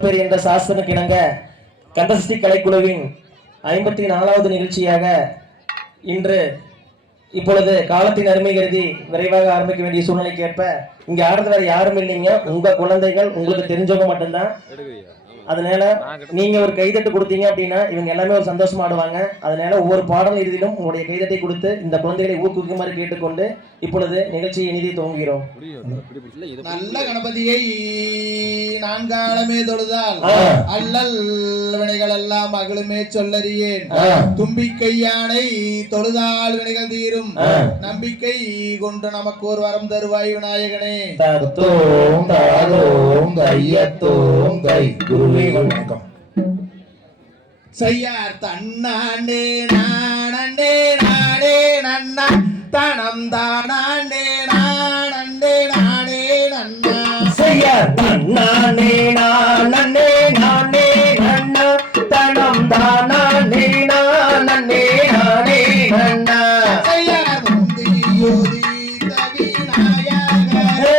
பேர் என்ற சாஸ்திரனுக்கு இணங்க கந்தசஷ்டி கலைக்குழுவின் 54வது நிகழ்ச்சியாக இன்று இப்பொழுது காலத்தின் அருமை கருதி விரைவாக ஆரம்பிக்க வேண்டிய சூழ்நிலைக்கு ஏற்ப இங்க ஆடுறது வேற யாரும் இல்லைங்க, உங்க குழந்தைகள் உங்களுக்கு தெரிஞ்சவங்க மட்டும்தான். அதனால நீங்க ஒரு கைதட்டு கொடுத்தீங்க அப்படின்னா இவங்க எல்லாமே ஒரு சந்தோஷமா ஆடுவாங்க. அதனால ஒவ்வொரு பாடல் இறுதியிலும் உங்களுடைய கைதட்டை கொடுத்து இந்த குழந்தைகளை ஊக்குவிக்குமாறு கேட்டுக்கொண்டு இப்பொழுது நிகழ்ச்சியை இனிதி துவங்குகிறோம். நல்ல கணபதியை நான்காலமே தொழுதால் அல்லல் வினைகள் எல்லாம் அகலுமே சொல்லறியேன். தும்பிக்கை யானை தொழுதால் வினைகள் தீரும், நம்பிக்கை கொண்டு நமக்கு ஒரு வரம் தருவாய் விநாயகனே. தத்தோம் தாதோம் தையத்தோம் தை குருவே வணக்கம். செய்யார் தன்னாண்டே நானண்டே நாடே நன்னா தனம் தானாண்டே நானண்டே நாடே நன்னா. செய்யார் தன்னானே நானே நானே நன்னா தனம் தானானே நானே நானே நன்னா. செய்யார் முந்தியோதி தவிநாயகரே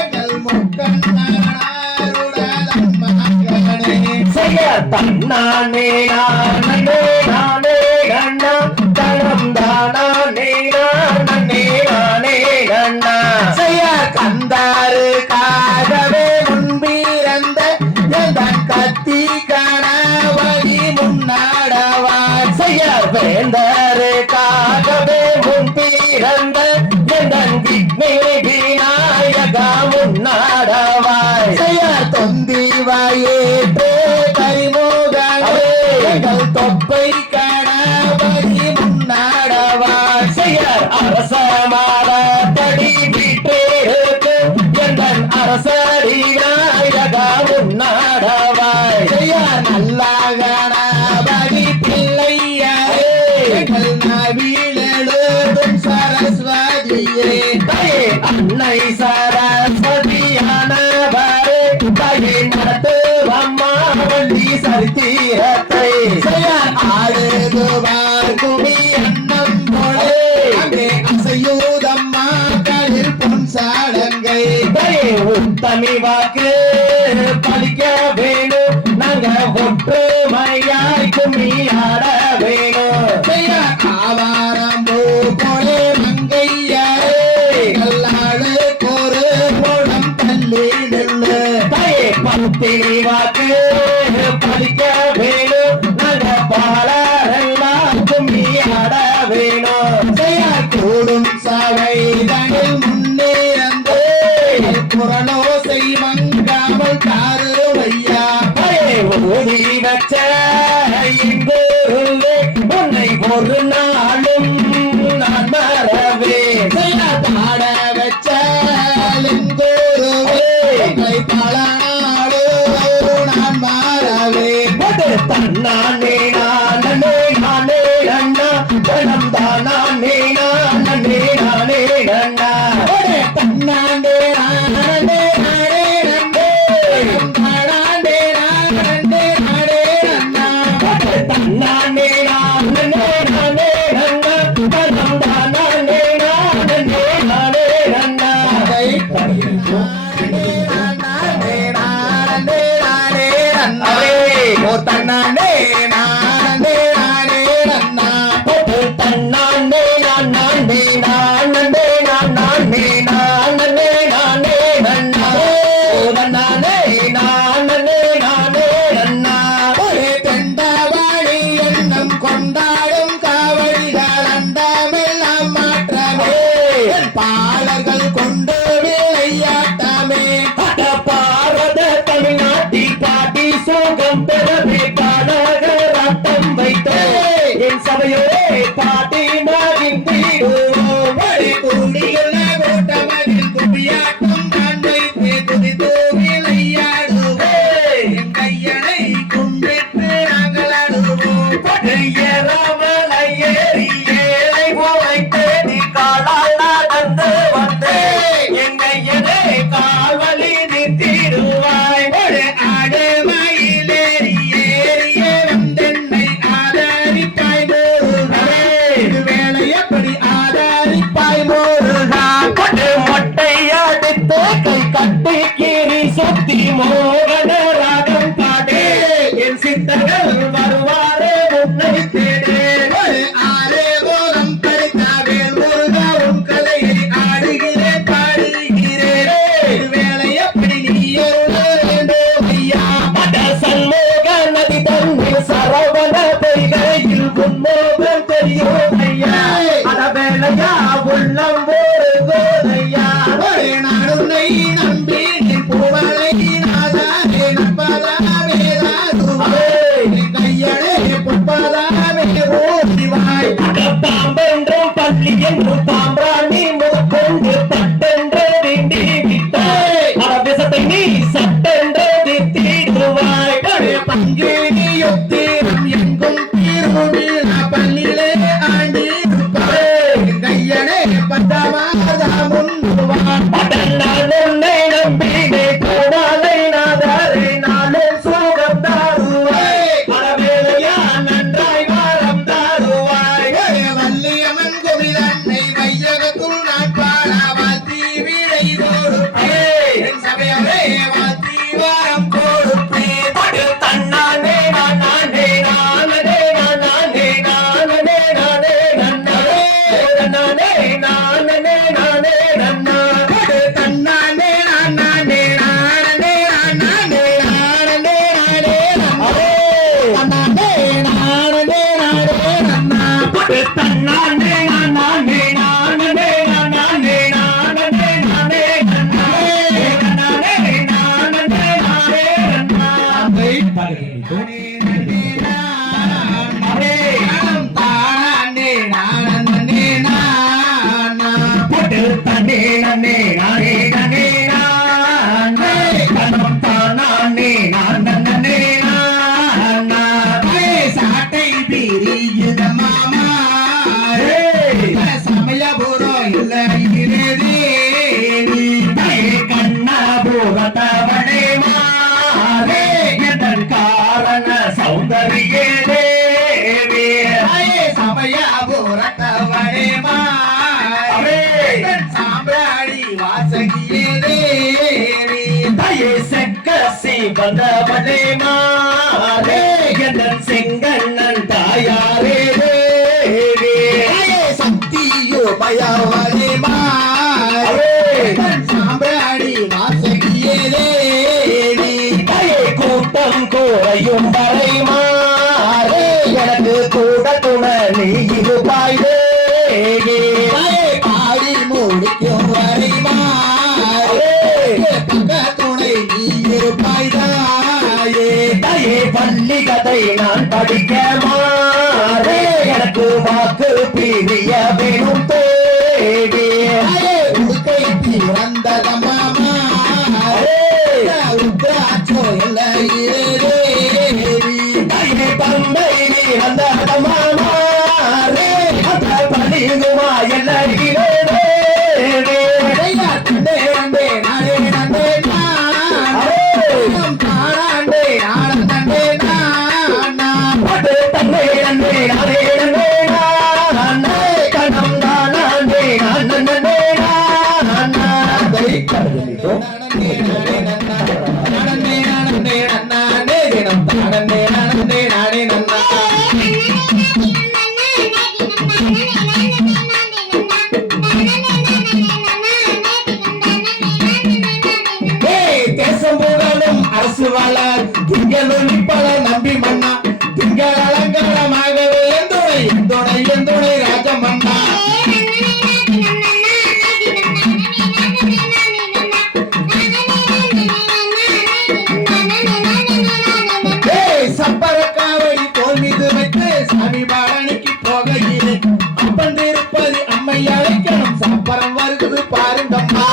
எங்கள் முக்கண்ணனாருடன் மகனே. செய்யார் தன்னானே நானே நானே நன்னா தனம் தானானே நானே நானே நன்னா. செய்யார் கந்தாருக்காகவே முன்பிறந்த எந்தன் கத்தி கணவதி முன்னாடவான். செய்யார் வேந்தருக்காகவே முன் பிறந்த எந்தன் விக்னே விநாயகா முன்னாடவாய். செய்யார் தொந்தி வாயேற்றே கைமுகவே எங்கள் தொப்பை கணவதி முன்னாடவான். செய்யார் அரசமார தடி வீட்டேருக்கு எந்தன் அரசரி விநாயகா முன்னாடவாய். செய்யார் நல்ல கணபதி பிள்ளையாரே எங்கள் நவிலெழுதும் சரஸ்வதியே. தாயே அன்னை சரஸ்வதியானவரே தாயே நடத்துவம்மா வள்ளி சரித்திரத்தை. செய்யார் ஆடுதுவார் குடி அன்னம் போலே அங்கே அசையூதம்மா களில் பொன் சாடங்கை. தாயே உத்தமி வாக்கு பலிக்க வேணும், நாங்க ஒற்றுமையாய் கும்மி ஆட வேணும். செய்யார் ஆவாரம் பூ போலே மங்கையாரே கல்லாடு கோரு மூலம் தள்ளி நில்லு. தாயே பத்தினி வாக்கு பலிக்க வேணும், நாங்க பாலரெல்லாம் கும்மி ஆட வேணும். செய்யார் கூடும் சபை தனில் முன்னேறந்து புறலோசை மங்காமல் காருவையா. தாயே ஊதி வச்ச இங்குருவே உன்னை ஒரு நாளும் நான் மறவேன். செய்யார் பாட வச்ச லிங்குருவே உங்களை பல நாடு நான் மாறவேன். ஒரு தன்னானே நானே நானே நன்னா தனம் தானானே நானே நானே நன்னா. ஒரே தன்னாண்டே நானே நானே நன்னே தானாண்டே நானே நானே நன்னா. ஒரு தன்னானே நானே நானே நன்னா தனம் தானானே நானே நானே நன்னா. ஓ தன்னாண்டே நானே நானே நன்னா. ஒரு தன்னானே நானே நானே நானே நானே நானே நன்னா. ஓ தன்னானே நானே நானே நன்னா. ஒரே தெண்டவாணி எண்ணம் கொண்டாடும் காவடிகள் அண்டமெல்லாம் மாற்றமே என் பாலர்கள் கொண்டு விளையாட்டமே. பாரத தமிழ்நாட்டில் பாட்டி சோகம் பெறவே பாடகராட்டம் வைத்த என் சபையோரே பாட்டி மகிழ்ந்திடுவோம். வழி கூடியுள்ள கூட்டமதில் கும்பியாட்டம் நான் வைத்தே குதித்து விளையாடுவோம். என் கையனை கும்பிட்டு நாங்கள் ஆடுவோம். ஏறாமலை ஏறி ஏழை போலை தேடி காலால் நடந்து வந்தேன். என்னை எதே கால்வழி நிறுத்திடுவாய். ஒரு ஆடு மயிலேறி ஏறியே வந்தென்னை ஆதரிப்பாய் முருகா. இது வேலை எப்படி ஆதரிப்பாய் முருகா. மொட்டை அடித்து கை கட்டி கீறி சுத்தி மோகன ராகம் ராகத்தை வைத்தோம். போட்டு தண்ணே நன்னே நானே நன்னே நானே கணம் தானே நான் நன்னே நானா சாட்டை பிரியுத மாமா சமயபுரம் இல்லை கண்ணா பூரத்தவனே மாறே எதன் காரண சௌந்தரியே தேவி சமயபுரத்தவனே சாம்பிராணி வாசகியே தேவி தயே செக்கசி வந்தவனே மாறே எதன் செங்கண்ணன் தாயாரே தேவி சக்தியோ பயவனே சாம்பிராணி வாசகியே தேவி தயே கூட்டம் கோரையும் வரை மாறே எனக்கு கூட துணை நீ இருப்பாய் தேவி பாடி முடிக்கும் வரை பக்க துணை நீ இருப்பாய் தாயே தயே பள்ளி கதை நான் படிக்க மாறே எனக்கு வாக்கு பிரிய வேணும் தேவி உடுக்கை பிறந்ததம்மா உத்ராட்சோ இல்லை தேவி தயே பம்பை நீ அந்த மாறே அந்த பணிகுமா எல்லாரிலே தேவி பட்டு தன்னை நன்னே நானே நன்னே நானே கணம் தானே நான் நன்னே நானா கருதலித்தோம். தேசம் புகழும் அரசு வளர் திங்களும் பல நம்பி மன்னா திங்கள் அலங்காரமாகவே எந்துணை ராஜமன்னா சப்பரக்காவடி தோல் மீது வைத்து சாமி பாடணிக்கு போகையிலே அப்பன் திருப்பதி அம்மை அழைக்கணும் சப்பரம் வருகிறது பாருங்கம்மா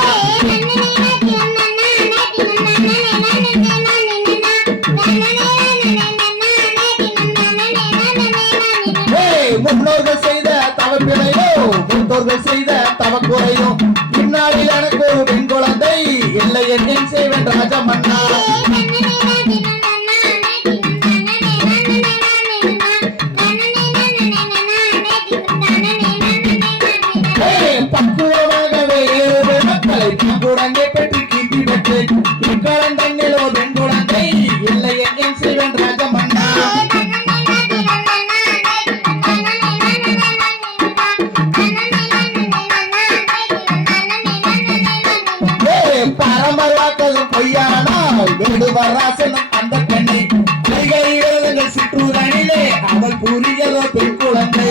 முன்னோர்கள் செய்த தவப்பிழையோ முன்னோர்கள் செய்த தவக்குறையோ இந்நாளில் எனக்கு ஒரு பெண் குழந்தை இல்லை என் செய்வன் ராஜமன்னா பக்குவமாகவே ஏழு மக்களை குழந்தை பெற்று கீர்த்தி பெற்று இக்கலந்தங்கிலோ பெண் குழந்தை இல்லை என் செய்வன் ராஜமன்னா பரமராக்களும் பொய்யானால் வீடு வராசனும் அந்த பெண்ணை கைகளில் சுற்றுதனிலே அவள் புரியதோ பெண் குழந்தை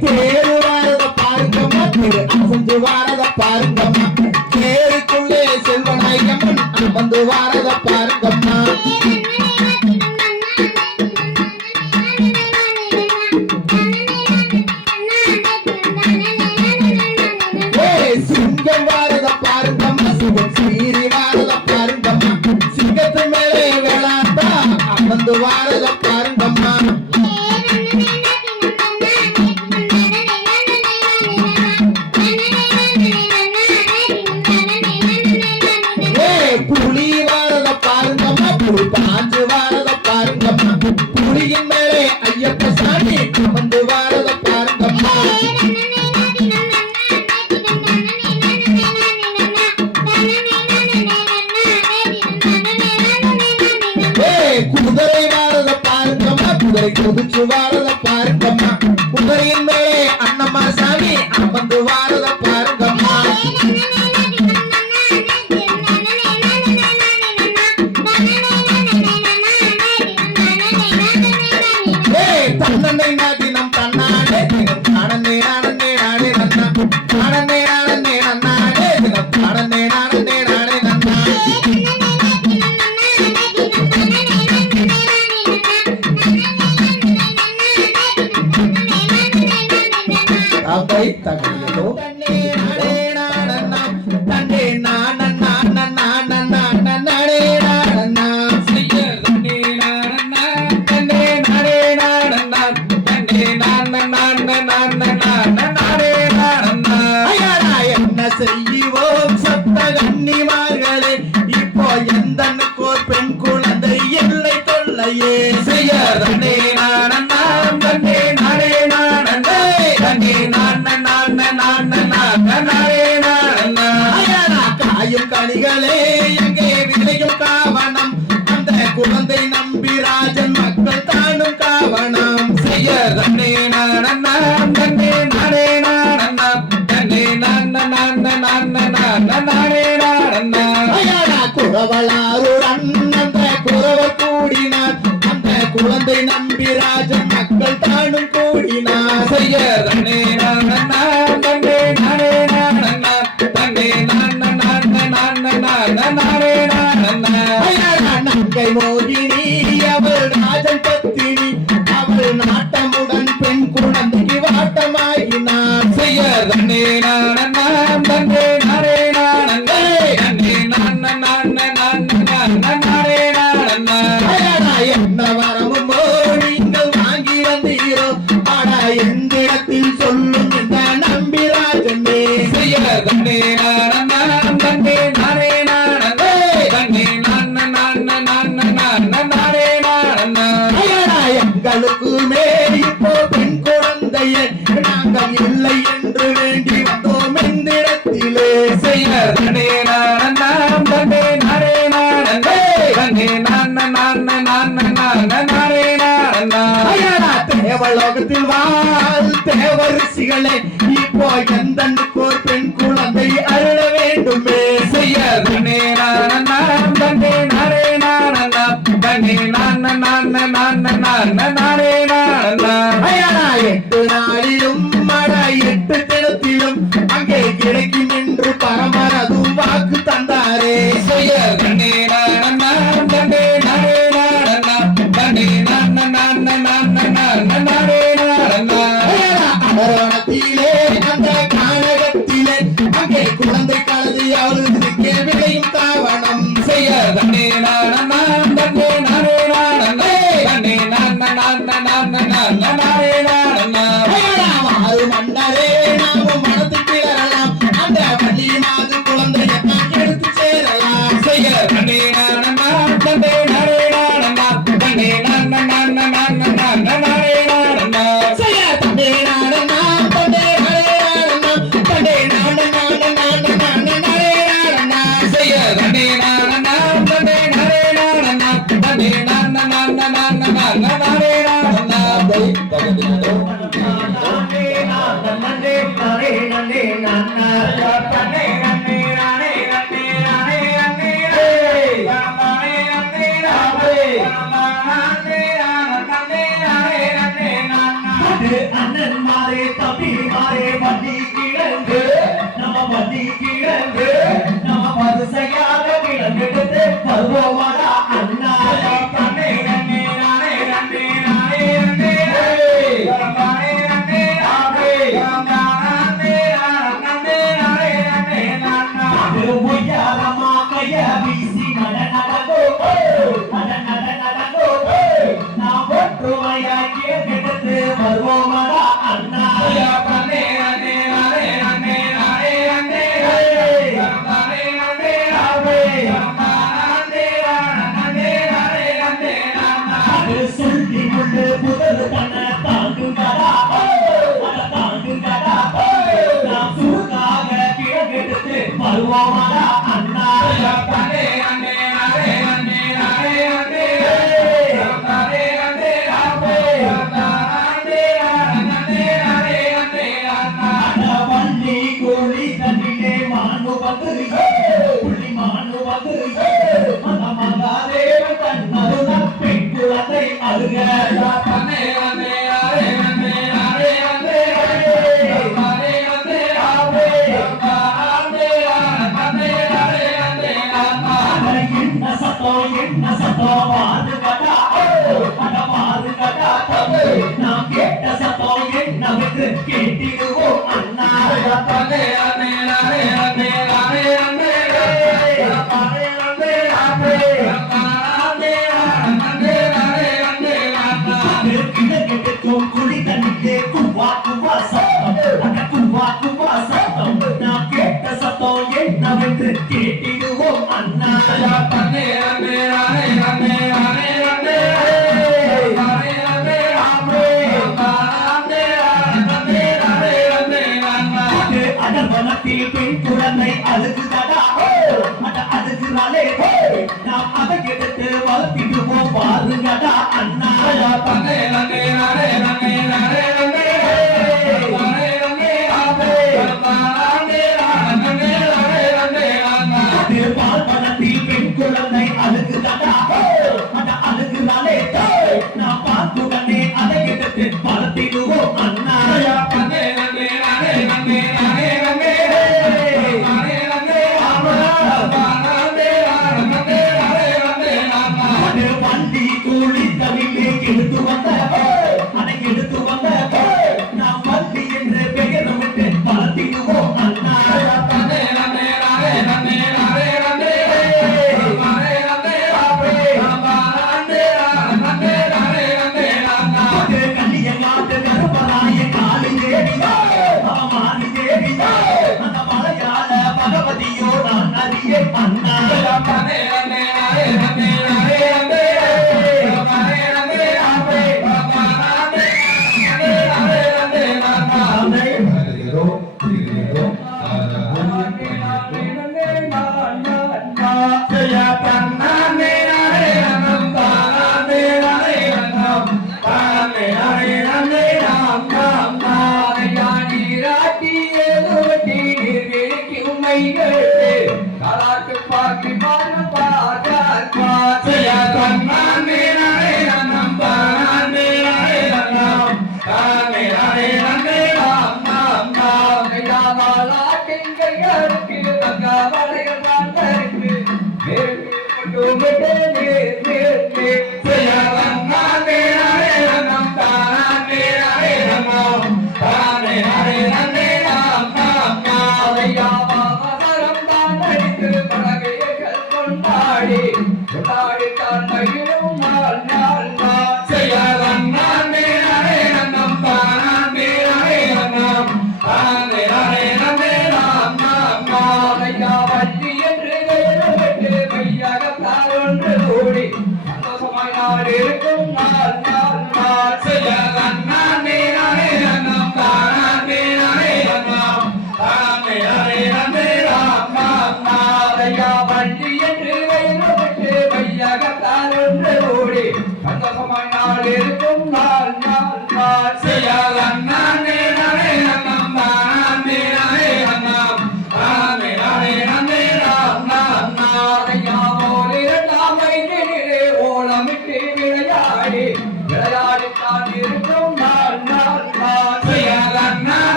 தேரு வாரத பாருங்கம்மா திரு அசஞ்சு வாரத பாருங்கம்மா தேருக்குள்ளே செல்வநாயகம்மன் அமர்ந்து வாரத பாருங்கம்மா சிங்கம் வாரத பாருங்கம்மா சிவன் சீரி வாரத பாருங்கம்மா சிங்கத்து மேலே வேளாண்டா அமர்ந்து வாரத பாருங்கம்மா புலி வாரத பாருங்கம்மா புலி பாஞ்சு வாரத பாருங்கம்மா புலியின் மேலே ஐயப்ப சாமி அமர்ந்து வாரத பாருங்கம்மா குதிரை வாரத பாருங்கம்மா குதிரை குதிச்சு வாரத பாருங்கம்மா குதிரையின் மேலே அண்ணம்மா சாமி அமர்ந்து வாரத பாருங்கம்மா தன்னனை நாட்டினம் தன்னானே நானே நானே நானே தாம் தை தகதியதோ தன்னே நானே நானண்ணா தன்னே நானண்ணா நானண்ணா நானே நானண்ணா செய்யர் தன்னே நானண்ணா தன்னே நானே நானண்ணா தன்னே நானண்ணா நானே நானண்ணா ஐயாடா என்ன செய்வோம் சத்த கன்னிமார்களே இப்போ எந்தனுக்கோர் பெண் குழந்தை இல்லை தொல்லையே செய்யர் தன்னே நானண்ணா தன்னே நானே நானண்ணா தன்னே நானண்ணா நானே நானண்ணா ஐயாடா காயும் கனிகளே எங்கே விளையும் காவனம் அந்த குழந்தை நம்பி ராஜன் மக்கள் தானும் காவனம் செய்யர் தன்னே நானண்ணா தன்னே நானே நானண்ணா தன்னே நானே நானண்ணா ஐயாடா குறவளாருடன் அந்த குறவர் கூடினார் அந்த குழந்தை நம்பி ராஜன் மக்கள் தானும் கூடினார் செய்யர் தன்னே நானண்ணா தன்னே நானே நானண்ணா தன்னே நானே நானண்ணா ஐயாடா நங்கை மோகினி அவள் ராஜன் பத்தினி அவள் நாட்டமுடன் பெண் குழந்தைக்கு வாட்டமாயினார் செய்யர் தன்னே நானண்ணா தன்னே நானே நானண்ணா தன்னே நானே நானண்ணா ஐயாடா என்ன வரமுமோ நீங்கள் வாங்கி வந்தீரோ ஆடா எந்திடத்தில் சொல்லும் இந்த நம்பி ராஜனே செய்யர் தன்னே நானண்ணா தன்னே நானே நானண்ணா தன்னே நானே நானண்ணா ஐயாடா எங்களுக்குமே இப்போ பெண் குழந்தையே நாங்கள் இல்லை என்று வேண்டி வந்தோம் எந்திடத்திலே செய்யர் தன்னே நானண்ணா தன்னே நானே நானண்ணா தன்னே நானே நானண்ணா ஐயாடா தேவலோகத்தில் வாழ் தேவரிசிகளே இப்போ எந்தனுக்கோர் பெண் குழந்தை அருள வேண்டுமே செய்யர் தன்னே நானண்ணா தன்னே நானே நானண்ணா தன்னே நானே நானண்ணா ஐயாடா 8 நாளிலும் மடா 8 தினத்திலும் அங்கே கிடைக்கும் என்று பரமர் அதுவும் வாக்கு தந்தாரே செய்யர் தன்னே நானண்ணா தன்னே நானே நானண்ணா தன்னே நானே நானண்ணா ஐயாடா அமரவனத்திலே அந்த கானகத்திலே அங்கே குழந்தை கலது அவளுக்கு விளையும் காவனம் செய்யர் தன்னே நானண்ணா தன்னே நானே நானண்ணா தன்னே நானே நானண்ணா ஐயாடா மாறு மன்னரே நாமும் மனத்து கிளறலாம் அந்த வள்ளி மாது குழந்தையை நான் எடுத்து சேரலாம் செய்யர் தன்னே நானண்ணா தன்னே நானே நானண்ணா தன்னே நானே நானண்ணா செய்ய தண்டே நாடனா தண்டே நாடனா தண்டே நாடனா செய்யர் தன்னே நானண்ணா தன்னே நானே நானண்ணா தன்னே நானே நானண்ணா தை தகதியதோ அண்ணன்மாரே தம்பிமாரே வண்டி கிழங்கு நம்ம வண்டி கிழங்கு நம்ம பரிசையாக கிழங்கெடுத்து பருவமாடா அண்ணா தன்னே நன்னே நானே நன்னே நானே நன்னே நானே நன்னே நானே நன்னே நானே நன்னே முய்யாரமா கைய வீசி நடனடகோ நடனடகோ நாம் ஒற்றுமையாய் கிழங்கெடுத்து வருவோமாடா அண்ணா தன்னே நன்னே நானே நன்னே நானே நன்னே நானே நன்னே நானே சொல்லி கொண்டு புதல் தன தாங்குங்கடா தாங்குங்கடா நாம் சுருக்காக கிழங்கெடுத்து வருவோமாடா அண்ணா தன்னே நன்னே நானே நன்னே நானே நன்னே நானே நன்னே வள்ளி கோழி தன்னிலே மானு வந்து புள்ளி மானு வந்து அந்த மகாதேவன் தன்னருள பெண் குழந்தை அழுக தன்னே நன்னே நானே நன்னே நானே நன்னே நானே நன்னே என்ன சத்தம் பாதுகடா அட பாதுகடா நாம் கேட்ட சத்தம் என்னவென்று கேட்டிடுவோம் மனத்தில் பெண் குழந்தை அழுகுதடா அந்த அழுகுறாளே நாம் அதை எடுத்து வளர்த்திடுவோம் பாருங்கடா அண்ணா தன்னே நன்னே நானே நன்னே நானே நன்னே நானே நன்னே ஆபே நானே நன்னே நானே நன்னே நானா பால் மனத்தில் பெண் குழந்தை அழுகுதடா அந்த அழுகுறாளே நாம் பார்த்துடனே அதை எடுத்து வளர்த்திடுவோம் அண்ணா தன்னே நன்னே நானே நன்னே நானே நன்னே நானே நன்னே ஆபே நானே நன்னே நானே நன்னே நானா வண்டி கூலி தவிலே எடுத்து வந்த அதை எடுத்து வந்த நாம் வண்டி என்று பெயர் விட்டு வளர்த்திடுவோம் அண்ணா தன்னே நன்னே நானே நன்னே நானே நன்னே நானே நன்னே ஆபே நானே நன்னே நானே நன்னே நானா கண்ணியங்காட்டு கருப்பராய காலி தேவியா மாறி தேவியா அந்த மலையாள பகவதியோ நான் அறிய அண்ணா தன்னே நன்னே நானே நன்னே நானே நன்னே நானே நன்னே ஆபே நானே நானே நன்னே நானா தகதிமிதோம் திகதிமிதோம்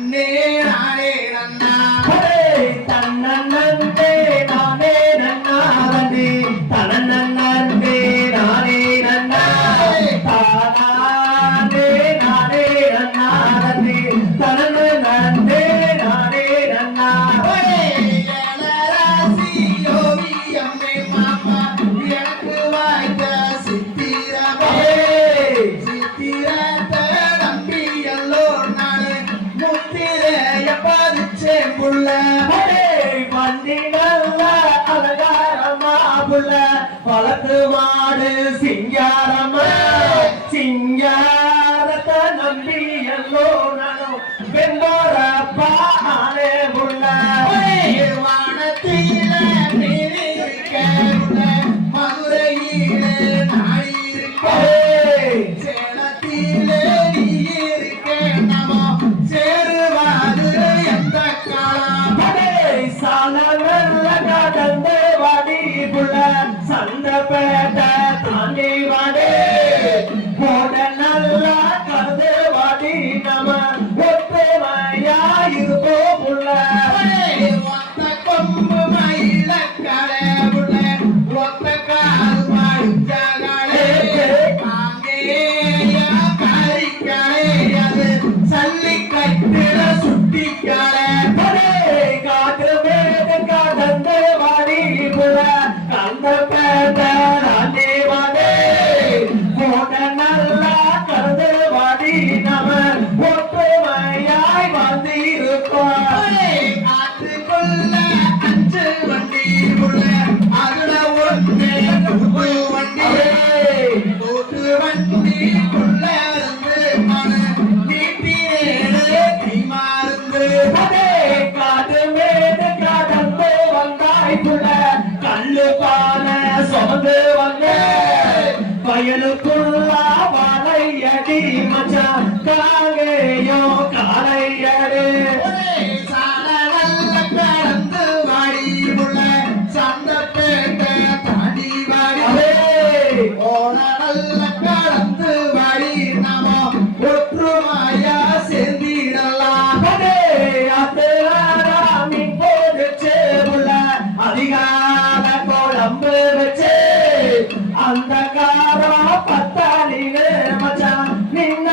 தன்னே நானே நன்னாதனே புள்ள வளர்த்து மாடு சிங்காரம்மா சிங்காரத்தை நம்பி எல்லோ நானும் வெண்பாரப்பா ஆனே புள்ள வானத்தில மதுரையிலே நாடி இருக்க சேலத்திலே நீ இருக்க நமோ சேருவாது எந்த காலம் சால கடந்து வாடி புள்ள சந்தப்பேட்டை தாண்டி வாடே போட நல்லா கடந்து வாடி நம ஒத்துமையா இருப்போம் புள்ள ஒத்த கொம்பு மயில கடை புள்ள ஒத்த கால் மாடுச்சாலே அங்கேயா காரிக்காலே அது சல்லி கட்டிட சுட்டிக்காலே காட்டு மேடு கடந்து வாடி புள்ள கந்தப்பேட்டை தாண்டி வாடே போட நல்லா கடந்து வாடி நம ஒற்றுமையாய் வந்திருக்கோம் ஆற்றுக்குள்ள அஞ்சு வண்டி உள்ள அதுல ஒன்று நூறு வண்டி நூறு வண்டிக்குள்ள இருந்து மன நீட்டினேடு கைமாறுந்து காட்டு மேடு கடந்து வந்தாய் புள்ள கல்லு பானை சுமந்து வந்த வயலுக்குள்ள வாழையடி மச்சான் காங்கேயோ காளையடி சால கடந்து வாடி புள்ள சந்தப்பேட்டை தாண்டி வாடி ஓன நல்ல கடந்து வாடி நாம ஒற்றுமையா சேர்ந்திடலாம் மீன் போடுச்சு புள்ள அதிகார குழம்பு வச்சு அந்த காரா பத்தாளிலே மச்சான் நின்ன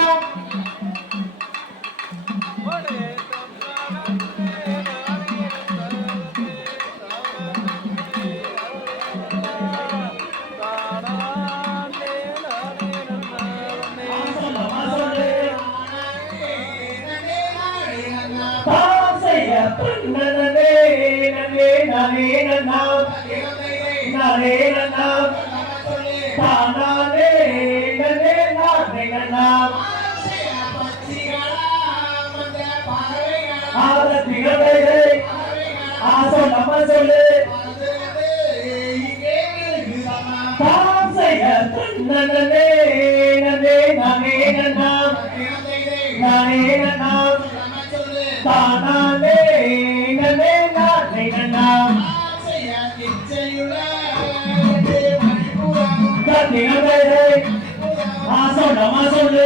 சொல்லு